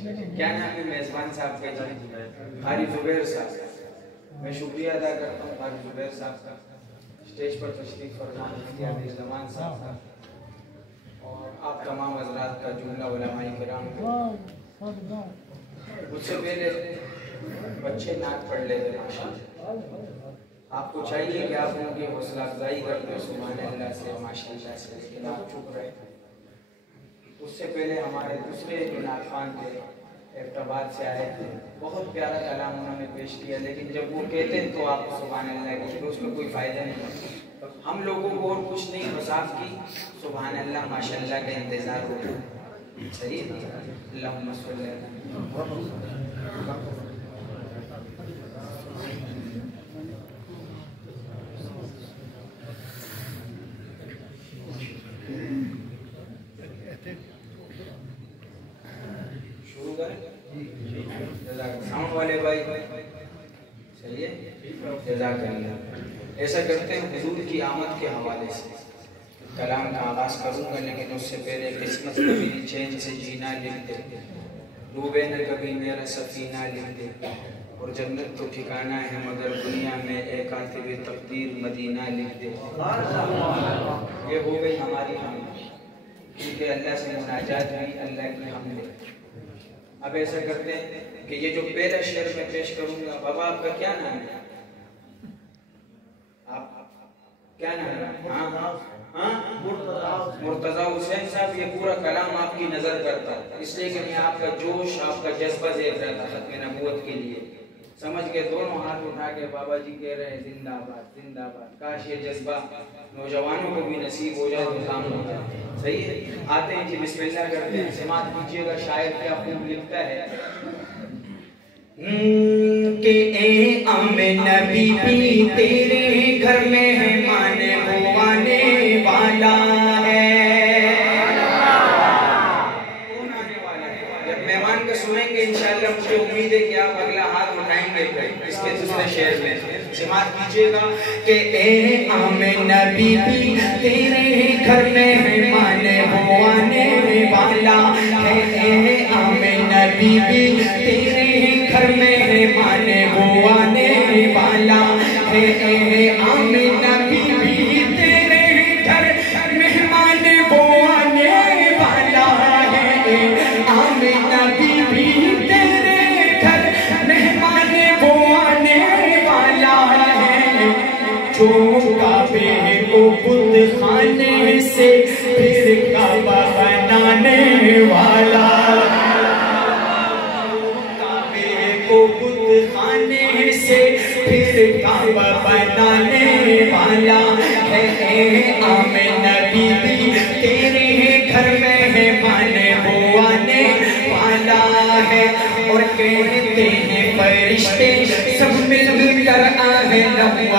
क्या नाम है मेजबान साहब का? कारी जुबैर साहब। मैं शुक्रिया अदा करता हूँ कारी जुबैर साहब का, स्टेज पर तशरीफ फरमा मुफ्ती अब्दुल जमान साहब का और आप तमाम हजरात का, जुमला उलमाए किराम का। मुझसे पहले बच्चे नाक पढ़ लेते माशाअल्लाह। आपको चाहिए कि आप उनकी हौसला अफजाई करते हो सुभान अल्लाह से, माशाअल्लाह से, लेकिन आप चुप रहे। उससे पहले हमारे दूसरे जो नातखान थे एबटाबाद से आए थे, बहुत प्यारा कलाम उन्होंने पेश किया, लेकिन जब वो कहते तो आप सुभान अल्लाह कहते, उसमें कोई फ़ायदा नहीं। हम लोगों को और कुछ नहीं, बस आपकी सुभान अल्लाह माशाअल्लाह का इंतज़ार होगा। सही है? अल्लाहुम्मा सल्ली साउंड वाले भाई सही है? ऐसा करते हैं हुजूर की आमद के हवाले से कलाम का आगाज़ करूँगा, लेकिन उससे पहले किस्मत कभी चैन से जीना लिख दे, डूबे न कभी मेरा सफीना लिख दे, और जन्नत तो ठिकाना है मगर दुनिया में एक आतिबे तकदीर मदीना लिख दे। ये हो गई हमारी हम, क्योंकि अल्लाह से मुनाजात हुई, अल्लाह की हमने। अब ऐसा करते हैं कि ये जो पहला शेर मैं पेश करूंगा, बाबा आपका क्या नाम है? आप क्या नाम है? हाँ, मुर्तजा हुसैन साहब। ये पूरा कलाम आपकी नजर करता है, इसलिए कि मैं आपका जोश, आपका जज्बा देख रहा था खत्म नबूवत के लिए। समझ के दोनों हाथ उठा के बाबा जी कह रहे हैं जिंदाबाद जिंदाबाद। काश ये जज्बा नौजवानों को भी नसीब हो जाए तो काम हो जाए। सही है? आते हैं जी, बिस्मिल्लाह करते हैं। समात कीजिएगा, शायर क्या खूब लिखता है कि ए आमिना बीबी तेरे घर में मेहमान वो आने वाला है। कौन आने वाला है? जब मेहमान का सुनेंगे इंशाअल्लाह मुझे उम्मीद है कि आप अगला हाथ उठाएंगे। इसके दूसरे शेर में समात कीजिएगा कि ए आमिना बीबी तेरे घर में मेहमान वो आने वाला है। ए आमिना बीबी तेरे घर में मेहमान वो आने वाला है। ए आमिना बीबी तेरे घर मेहमान वो आने वाला है। ए आमिना बीबी तेरे घर मेहमान वो आने वाला है। जो काबे को बुत खाने से फिर काबा बनाने वाला, खाने से फिर काबा बनाने वाला है। ए आमिना बीबी तेरे घर में मेहमान वो आने वाला है। और कहते हैं फरिश्ते सब मिलकर आहलन व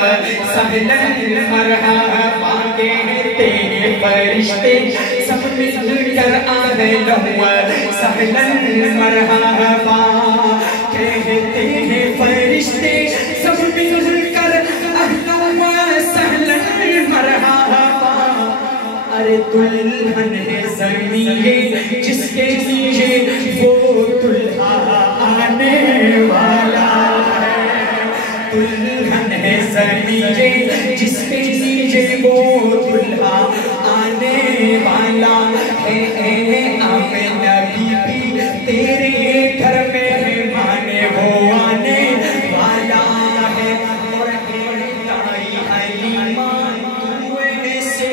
सहलन मरहबा। कहते हैं फरिश्ते सब मिलकर आहलन व सहलन मरहबा। कहते हैं फरिश्ते सब मिलकर अहलन व सहलन मरहबा। अरे दुल्हन है ज़मीए जिसके लिए वो दुल्हा आने वाला है। दुल्हन है ज़मीए जिसके लिए वो दुल्हा आने वाला है। ए आमिना बीबी तेरे घर में वो आने वाला है। और ताई हलीमा कुएं से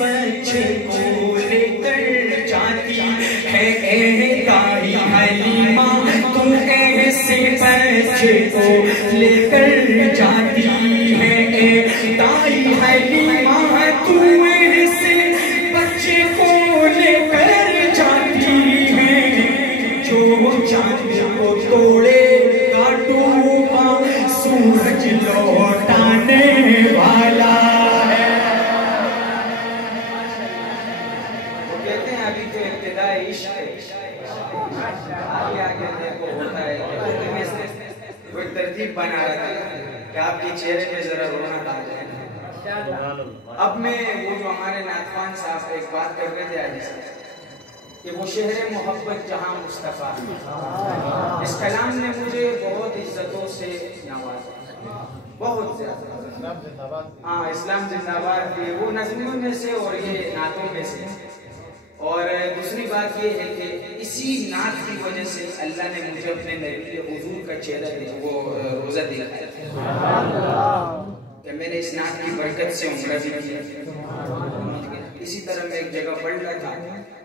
बच्चे को लेकर जाती है। ए ताई हलीमा कुएं से बच्चे को लेकर जाती है। ए ताई हलीमा कुएं से बच्चे को लेकर जाती है। जो चांद को तोड़े का डूबा सूरज लौटाने वाला है। वो कहते हैं अभी तो इब्तिदा इश्क है, आगे आगे देखो होता है। वो एक तरतीब बना रहा था कि आपके चेहरे पे जरा रोना आ जाए। अब मैं वो जो हमारे नातवान साहब एक बात कर रहे थे आज, कि वो शहर मोहब्बत जहाँ मुस्तफ़ा। इस कलाम ने मुझे बहुत इज्जतों से नवाजा, बहुत ज़्यादा। हाँ, इस्लाम जिंदाबाद, वो नज़्मों में से और ये नातों में से। और दूसरी बात ये है कि इसी नात की वजह से अल्लाह ने मुझे अपने नबी हुजूर का चेहरा वो रोज़ा दिखाया कि मैंने इस नात की बरकत से उम्र भी किया। इसी तरह मैं एक जगह पढ़ रहा था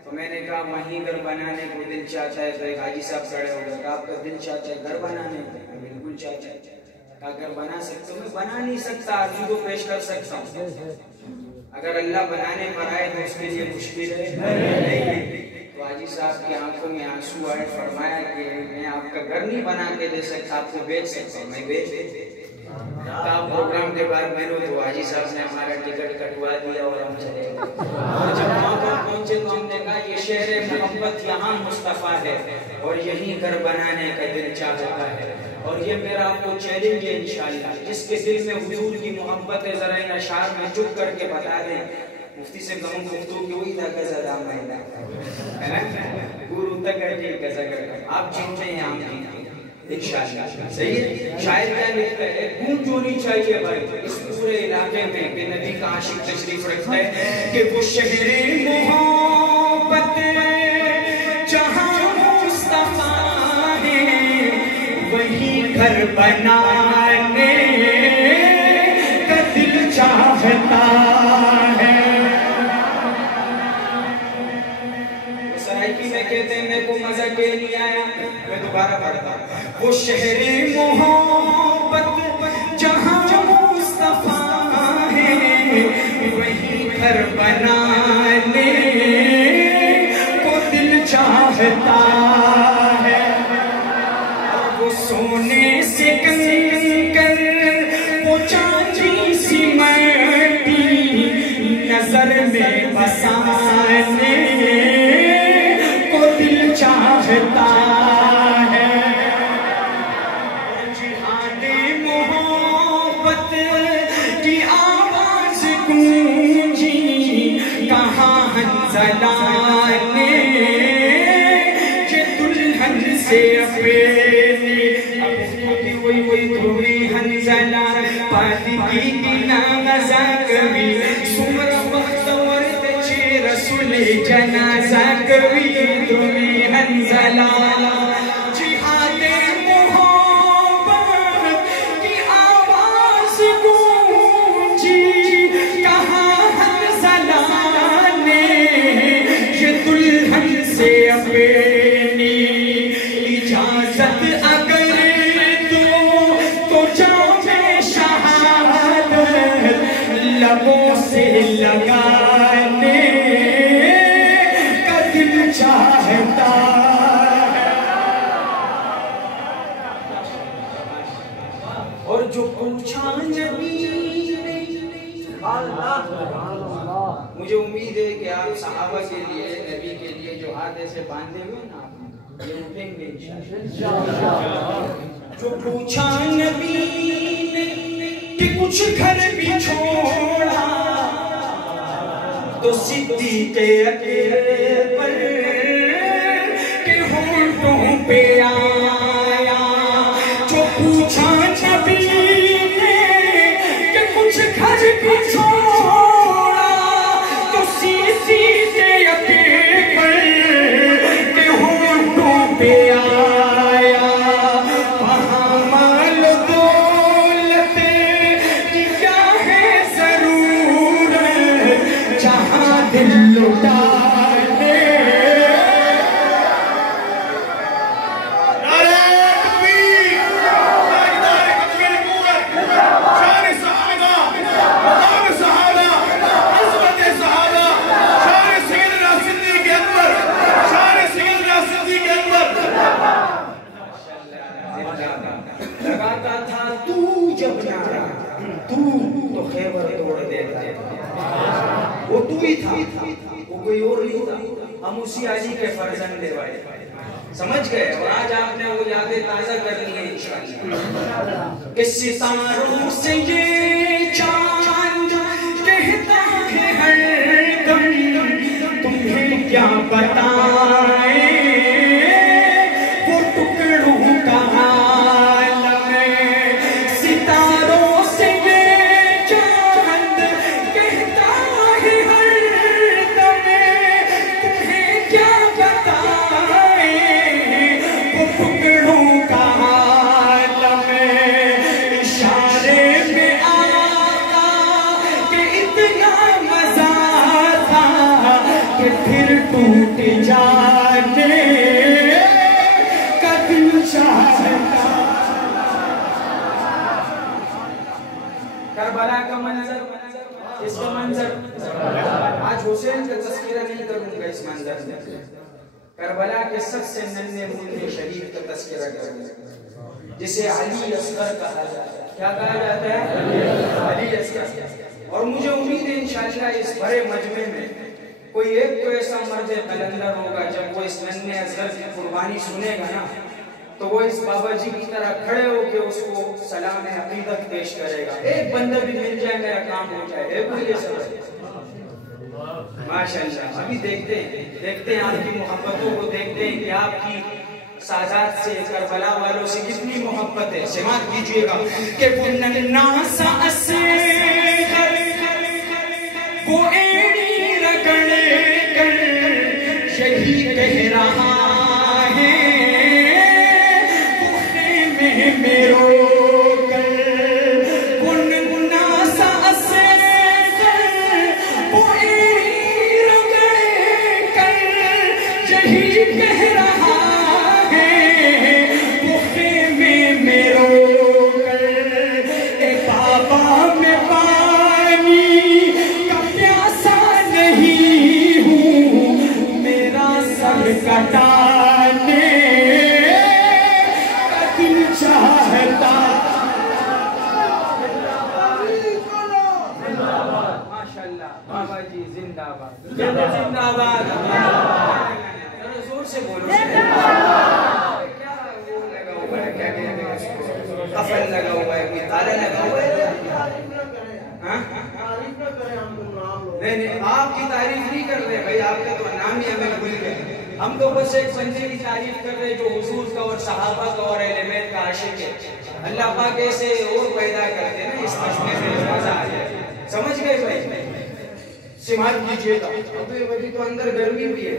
तो मैंने कहा वहीं घर बनाने को दिल चाहता है, तो एक हाजी साहब खड़े हो गए, आपका दिल चाहता है घर बनाने को? बिल्कुल चाहता है। अगर बना सकते हो, मैं बना नहीं सकता, आरज़ू को पेश कर सकता हूँ। अगर अल्लाह बनाने पर आए तो उसके लिए मुश्किल है नहीं। तो हाजी साहब की आंखों में आंसू आए, फरमाया कि मैं आपका घर नहीं बना के दे सकता, आपको बेच सकता हूँ। मैं बेच प्रोग्राम के बाद मैंने तो हाजी साहब ने हमारा टिकट कटवा दिया और हम चले गए। जब वहाँ पर पहुंचे तो हमने कहा ये शहर मोहब्बत यहाँ मुस्तफ़ा है और यहीं घर बनाने का दिल चाहता है। और ये मेरा आपको चैलेंज है इंशाअल्लाह, जिसके दिल में हुजूर की मोहब्बत है जरा इन अशार में चुप करके बता दें। मुफ्ती से कहूँ गुफ्तगू की वही था गज़ा महीना है ना, गुरु तक गज़ा आप जीते हैं, हम जीते इंशाअल्लाह। सही है। शायर क्या लिखता है, गूंज होनी चाहिए भाई इस पूरे इलाके में कि नबी का आशिक तशरीफ रखता है कि वो शहर मोहब्बत जहाँ मुस्तफ़ा है वही घर बनाने का दिल चाहता है। सराइकी में कहते हैं मेरे को मजा के नहीं आया, मैं दोबारा पढ़ता। वो शहर मोहब्बत जहाँ मुस्तफ़ा है वही घर बनाने को दिल चाहता है। वो सोने से कंकर वो चांदी सी मट्टी नजर में बसाने को दिल चाहता है। जिहाने मोहब्बत की आवाज गूंजी कहाँ हंज़ला ने दुल्हन से वही तुम्हें हंज़ला पाती की नाज़ा कभी सुमर बख्तवर तेरे रसूल जनाजा कभी तुम्हें हंज़ला। जिहादे मोहब्बत की आवाज़ गूंजी कहाँ हंज़ला ने ये दुल्हन से अपनी इजाज़त अगर तो जामे शहादत लबों से लगाने का दिल चाहता है। और जो पूछा नबी ने, मुझे उम्मीद है कि आप सहाबा के लिए नबी के लिए जो हाथ ऐसे बांधे हुए ना ये उठेंगे इंशाअल्लाह। जो पूछा नबी ने कि कुछ घर भी छोड़ा तो सिद्दीक़े अकबर के होठों पे आया। जो पूछा नबी ने कि कुछ घर भी छोड़ा तो सिद्दीक़े अकबर के होठों पे आया। वहाँ माल दौलत की क्या है ज़रूरत जहाँ दिल लुटाने। लगाता था तू जब नारा तू तो खैबर तोड़ देता, वो तू ही था, वो कोई और नहीं था। हम उसी अली के फर्जंद भाई, समझ गए। और आज आपने वो यादें ताज़ा कर ली है इंशाअल्लाह। कि सितारों से ये चांद कहता है हर दम तुम्हें क्या बताएं वो टुकड़ों का आलम सितारों से ये चांद कहता है हर दम तुम्हें क्या बताएं वो टुकड़ों का आलम इशारे में आका कि इतना मजा था कि फिर टूट जाने का दिल चाहता। करबला का मंजर, इसका मंजर आज हुसैन का तस्करा नहीं करूंगा इस मंजर में, करबला के सबसे नन्हे मुन्ने शरीफ का तस्करा करूंगा जिसे अली असगर कहा जाता है। क्या कहा जाता है? अली असगर। और मुझे उम्मीद है इंशाअल्लाह इस बड़े मजमे में कोई एक तो ऐसा मर्द कलंदर होगा जब वो इस नन्हे असगर की कुर्बानी सुनेगा ना तो वो इस बाबा जी की तरह खड़े होकर उसको सलाम अकीदत पेश करेगा। एक बंदा भी मिल जाए मेरा काम हो जाए। कोई ये सब माशाअल्लाह। अभी देखते हैं आपकी मोहब्बतों को, देखते हैं कि आपकी सादात से करबला वालों से कितनी मोहब्बत है। समात कीजिएगा कि वो नन्ना सा असगर वो एड़ी रगड़ कर यही कह रहा है वो खेमे में रो कर वो नन्ना सा असगर वो एड़ी रगड़ कर यही कह रहा कटाने का दिल चाहता। माशाअल्लाह बाबा जी जिंदाबाद जिंदाबाद। जोर से बोलो। क्या वो लगा हुआ है, क्या कहते हैं उसको, कफन लगा हुआ है, कोई ताला लगा हुआ है? नहीं, आपकी तारीफ नहीं कर रहे भाई, आपका तो नाम ही हमें भूल गए। हम तो बस एक बंदे की तारीफ कर रहे जो हुजूर का और सहाबा का और अहले बैत का आशिक है। अल्लाह पाक ऐसे और पैदा करते हैं ना इस मजमे में, मजा आ जाए। समझ गए भाई? सिमात कीजिएगा। अभी तो अंदर गर्मी भी है।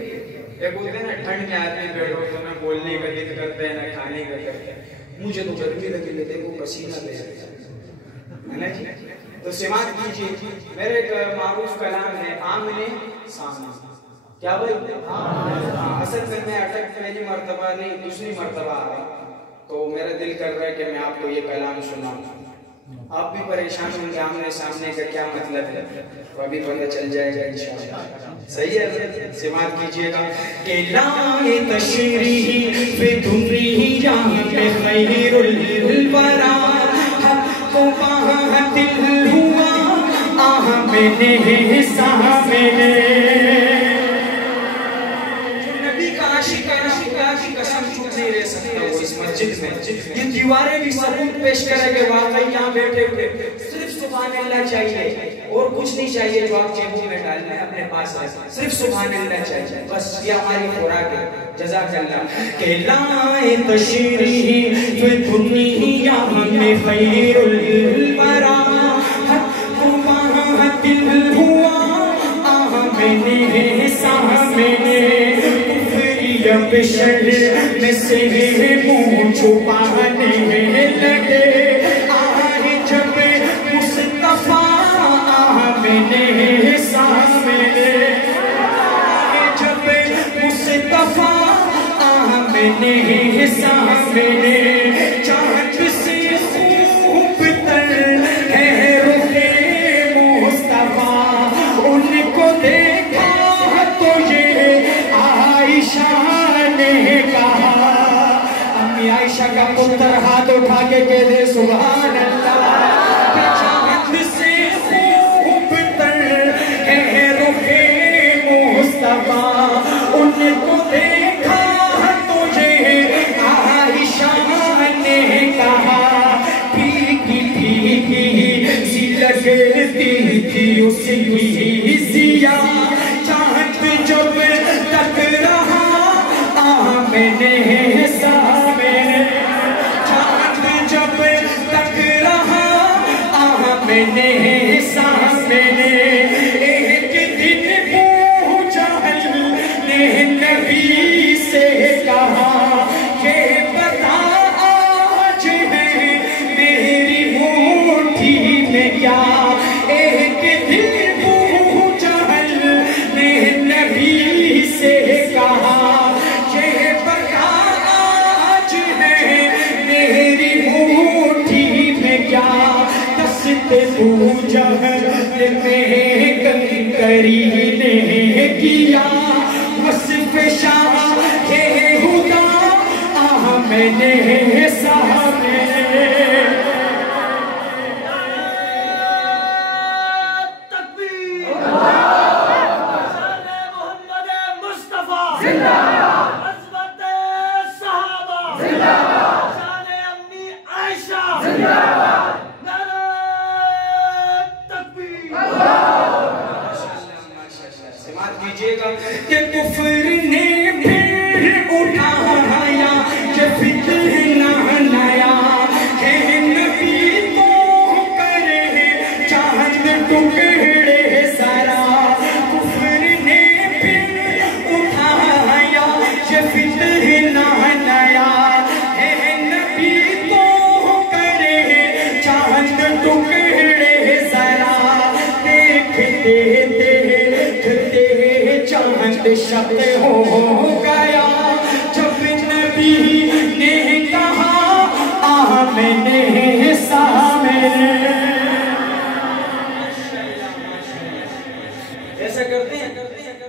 ये बोलते हैं ना ठंड में आदमी बैठो तो ना बोलने का दिल करते हैं ना खाने का करते हैं। मुझे तो गर्मी लगी लेते वो पसीना ले है ना जी। तो सिमात कीजिए। मेरे एक मारूफ कलाम है आमने सामने। क्या भाई? असल में मैं अटक पहली मर्तबा नहीं दूसरी मर्तबा आ रहा, तो मेरा दिल कर रहा है कि मैं आपको ये कलाम सुनाऊं। आप भी परेशान होंगे आमने सामने का क्या मतलब है, तो अभी पता चल जाएगा इंशाअल्लाह। सही है? सिमात कीजिएगा कि लाए तशरीफ दुनिया में खैरुल वरा को दिल हुआ आह मैंने सामने। इस मस्जिद में ये दीवारें भी सबूत पेश करेंगे वाकई यहाँ बैठे हुए सिर्फ सुभान अल्लाह चाहिए और कुछ नहीं चाहिए जो आप जेबों में डालना है अपने पास है, सिर्फ सुभान अल्लाह चाहिए बस। ये हमारी खुराक है। जज़ाकल्लाह के लाए तशरीफ दुनिया में खैरुल वरा दिल हुआ आह मैंने सामने बेशर में से मुँह छुपाने लगे आए जब मुस्तफा आह मैंने सामने जब मुस्तफा आह मैंने सामने चाँद से खूबतर है रुखे मुस्तफा उनको देखा तो ये आयशा आयशा का पुत्र हाथ उठा के कह दे सुभान अल्लाह। चाँद से खूबतर है रुखे मुस्तफा उनको देखा तो ये आयशा ने कहा फीकी फीकी सी लगती थी उसकी जिया। चाँद जब ने नबी से कहा ये बता आज है मेरी मुट्ठी में क्या, एक दिन अबू जहल ने नबी से कहा ये बता आज है मेरी मुट्ठी में क्या, दस्ते अबू जहल में कंकरी ने किया वस्फ़ शाह ये हुदा मैंने सामने। कि कुफ्र ने फिर उठाया ये फितना नया, है नबी तो करे चांद टुकड़े सारा, कुफ्र ने फिर उठाया ये फितना नया, है नबी तो करे चांद टुकड़े सारा, देखते चांद शक हो गया जब नबी ने कहा मैंने सामने। ऐसा करते हैं,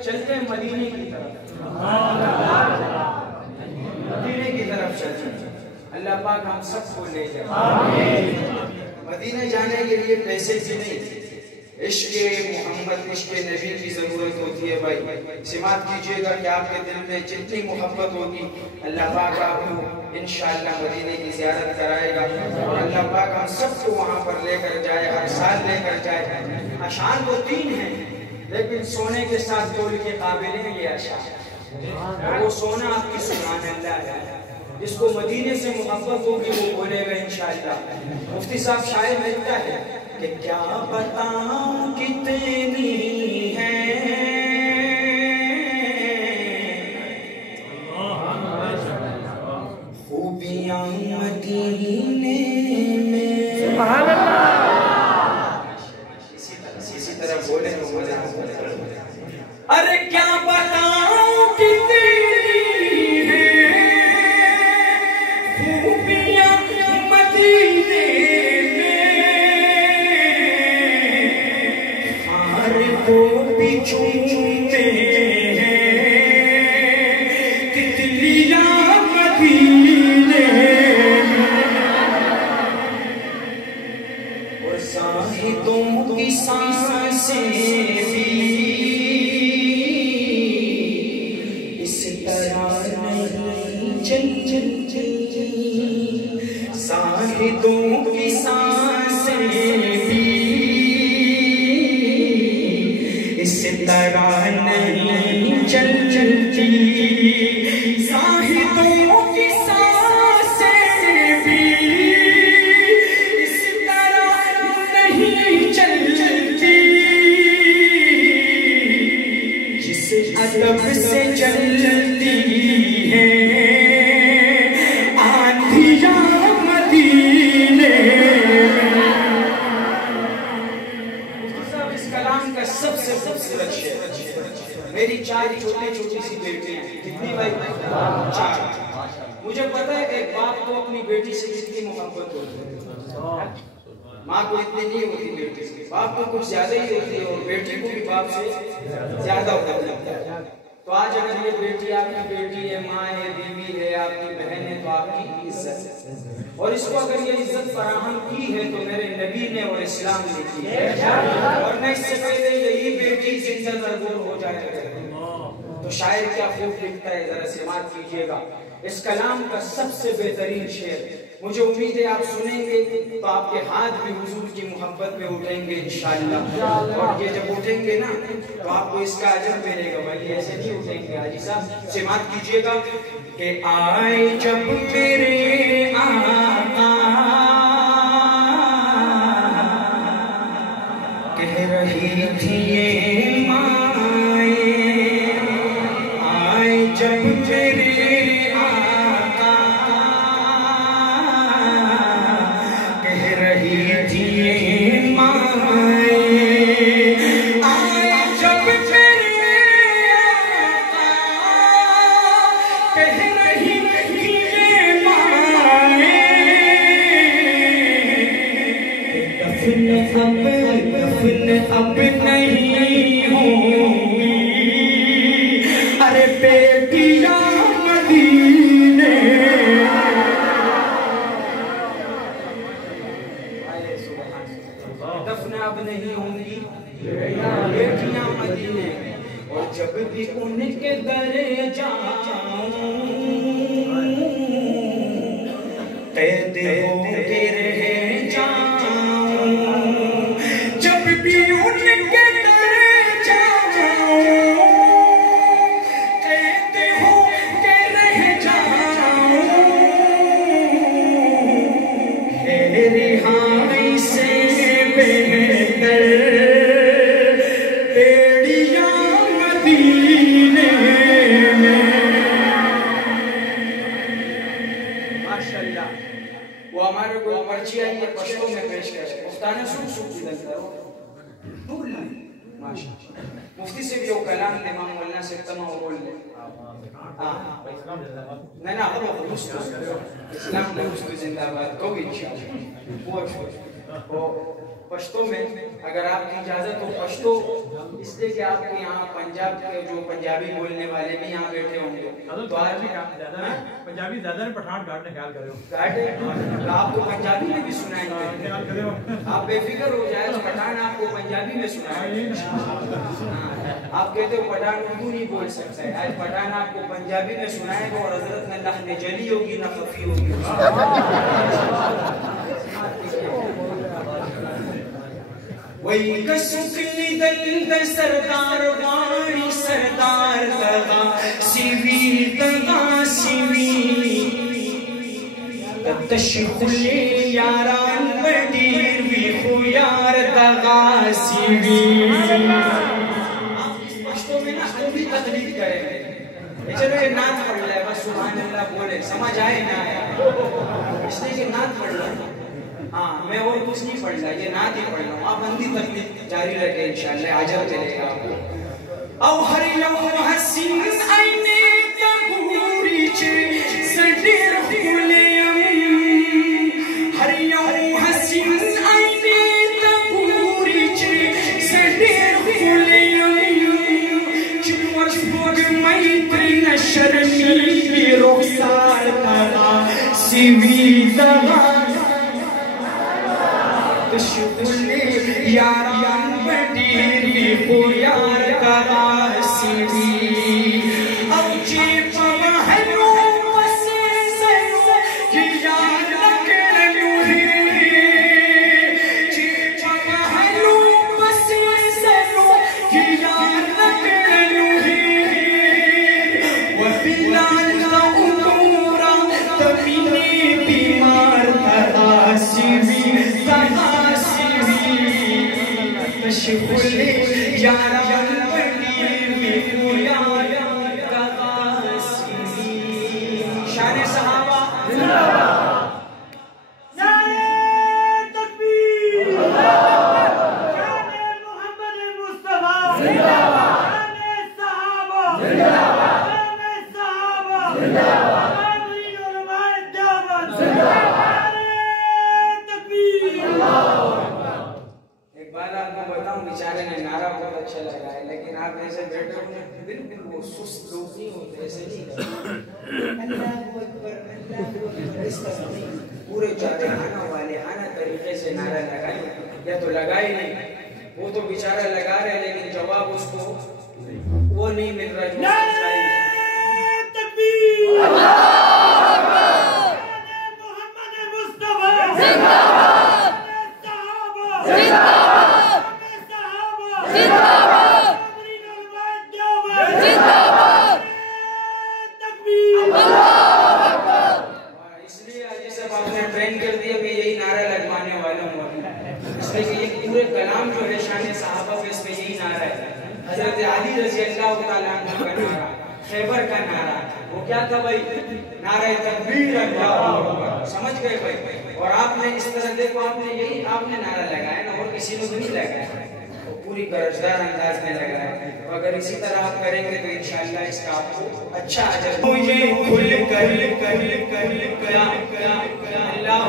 चलते हैं मदीने की तरफ, मदीने की तरफ चलते हैं। अल्लाह पाक हम सबको ले जाए। मदीने जाने के लिए पैसे की नहीं, इश्क़ मोहम्मद इश्क़ नबी की ज़रूरत होती है भाई। सिमात कीजिएगा कि आपके दिल में जितनी मोहब्बत होगी अल्लाह पाक आपको इंशाअल्लाह मदीने की ज़ियारत कराएगा और अल्लाह पाक हम सबको वहाँ पर लेकर जाए, हर साल लेकर जाए। अशान तो 3 हैं लेकिन सोने के साथ तोल के काबिल है ये अशान, वो सोना आपकी सुभान अल्लाह है। जिसको मदीने से मोहब्बत होगी वो बोलेगा इंशाअल्लाह। मुफ्ती साहब शायर लिखता है कि क्या बताऊं कितनी है खूबियां मदीने में। सुभान अल्लाह। इसी तरह बोले तो मजा आता। अरे क्या बताऊं कितनी है खूबियां मदीने को बिछूते हैं तितलियां मदीने और साहिदों की सांसें भी इस तरह नहीं चलती, साहिदों की सांसें भी इस तरह नहीं चलती, साहिदों की सांसें भी इस तरह नहीं चलती, जिस अदब से चलती है आंधियां मदीने। सबसे खूबसूरत शेर, मेरी 4 छोटी सी बेटियां हैं। कितनी भाई? 4। मुझे पता है एक बाप को अपनी बेटी से कितनी मोहब्बत होती है। माँ को इतनी नहीं होती बेटी से, बाप को कुछ ज्यादा ही होती है और बेटी को भी बाप से ज्यादा होता है। तो आज अगर ये बेटी आपकी बेटी है, माँ है, बीवी है, आपकी बहन है, तो आपकी इज्जत है और इसको अगर ये इज्जत फराहम की है तो मेरे नबी ने और इस्लाम ने की है। और मैं इससे पहले यही बेटी जिंदा दरगोर हो जाए तो शायर क्या खूब लिखता है, जरा समाअत कीजिएगा। इस कलाम का सबसे बेहतरीन शेर मुझे उम्मीद है आप सुनेंगे तो आपके हाथ भी हुजूर की मोहब्बत में उठेंगे इंशाअल्लाह। और ये जब उठेंगे ना तो आपको इसका अजर मिलेगा भाई, ऐसे नहीं उठेंगे। हाजी साहब समाअत कीजिएगा कि आए जब मेरे आका कह रही थी ये माए, के दर जाऊं, कैद होके रह जाऊं, जब भी उनके दर जाऊं, कैद होके रह जाऊं, है रिहाई से बेहतर बेड़िया मदीने में। माशाल्लाह, वो हमारे को पर्ची आई है पश्तो में पेश कर मुफ्ताना सुख सुख माशाल्लाह। मुफ्ती से भी वो कलाम ने इमाम मौलाना से तमा बोल ले नहीं ना हम इस्लाम ने उसको जिंदाबाद को इंशाल्लाह। वो पश्तो में अगर आपकी इजाजत हो पश्तो इसलिए कि आपके यहाँ पंजाब के जो पंजाबी बोलने वाले भी यहाँ बैठे होंगे तो आज भी पंजाबी ज्यादा पठान घाट ने ख्याल करो तो आपको पंजाबी में भी सुनाएंगे। आप बेफिक्र हो जाए तो पठान आपको पंजाबी में सुनाएंगे। आप कहते हो पठान उर्दू नहीं बोल सकता है, आज पठान आपको पंजाबी में सुनाएगा और हजरत में लहन जली होगी ना खफी होगी। वही कसुकली दल सरदार वाणी सरदार दगा सिवी तशखुले यारान बडीर भी खुयार दगा सिवी। पश्तो में ना हम भी तकलीफ करेंगे, चलो ये नात पढ़ ले बस सुभान अल्लाह बोले समझ आए ना इसलिए कि नात पढ़ लो। हाँ मैं और कुछ नहीं पढ़ रहा, ये नात ही पढ़ रहा हूँ। आप बंदी तकलीफ जारी रखे इंशाल्लाह अजर चलेगा आपको। औ हरियम हसीन आईने तगूरी चे सडेर खुलेयम, हरियम हसीन आईने तगूरी चे सडेर खुलेयम, चुवर फोग मैत्री नशरमी की रुखसार तगा सिवी तगा तशखुले यारान बडीर भी खुयार तगा सिवी। औ जे पवहलो वसे सनो कि यार लगलू है, जे पवहलो वसे सनो कि यार लगलू है, व बिलाल का उमूरा तमीने बीमार तगा सिवी तगा तशखुले यारान बडीर भी खुयार तगा सिवी। शान सहाबा जिंदाबाद, नारे तकबीर, शान मोहम्मद मुस्तफा जिंदाबाद, शान सहाबा जिंदाबाद, शान सहाबा जिंदाबाद, आमीन और उलमाए देवबंद जिंदाबाद, नारे तकबीर। एक बार आपको बताऊं बेचारे ने नारा बहुत अच्छा लगा है, लेकिन आप ऐसे बैठे हो बिल्कुल वो सुस्त लोग नहीं होते, ऐसे नहीं अल्लाहू अकबर इस तरह पूरे जाना वाले आना तरीके से नारा लगाए या तो लगाए नहीं। वो तो बेचारा लगा रहे लेकिन जवाब उसको वो नहीं मिल रहा जो चाहिए। तकबीर, मोहम्मद मुस्तफा जिंदाबाद, सहाबा जिंदाबाद, सहाबा जिंदाबाद, आमीन और उलमाए देवबंद जिंदाबाद, तकबीर, अल्लाहू अकबर। इसलिए आज सब आपने ट्रेन कर दिया मैं यही नारा लगवाने वाला हूँ, इसलिए कि ये पूरे कलाम जो है शान सहाबा पे इस पे यही नारा है। हजरत अली रजी अल्लाह तआला अन्हु का नारा, खैबर का नारा, वो क्या था भाई? नारा तकबीर अल्लाहू अकबर। समझ गए भाई? और आपने इस तरह देखो आपने यही आपने नारा लगाया ना, और किसी ने तो नहीं लगाया, वो पूरी गरजदार अंदाज में लगाया। तो अगर इसी तरह आप करेंगे तो इंशाअल्लाह इसका आपको अच्छा अजर। मुझे खुल कर अल्लाह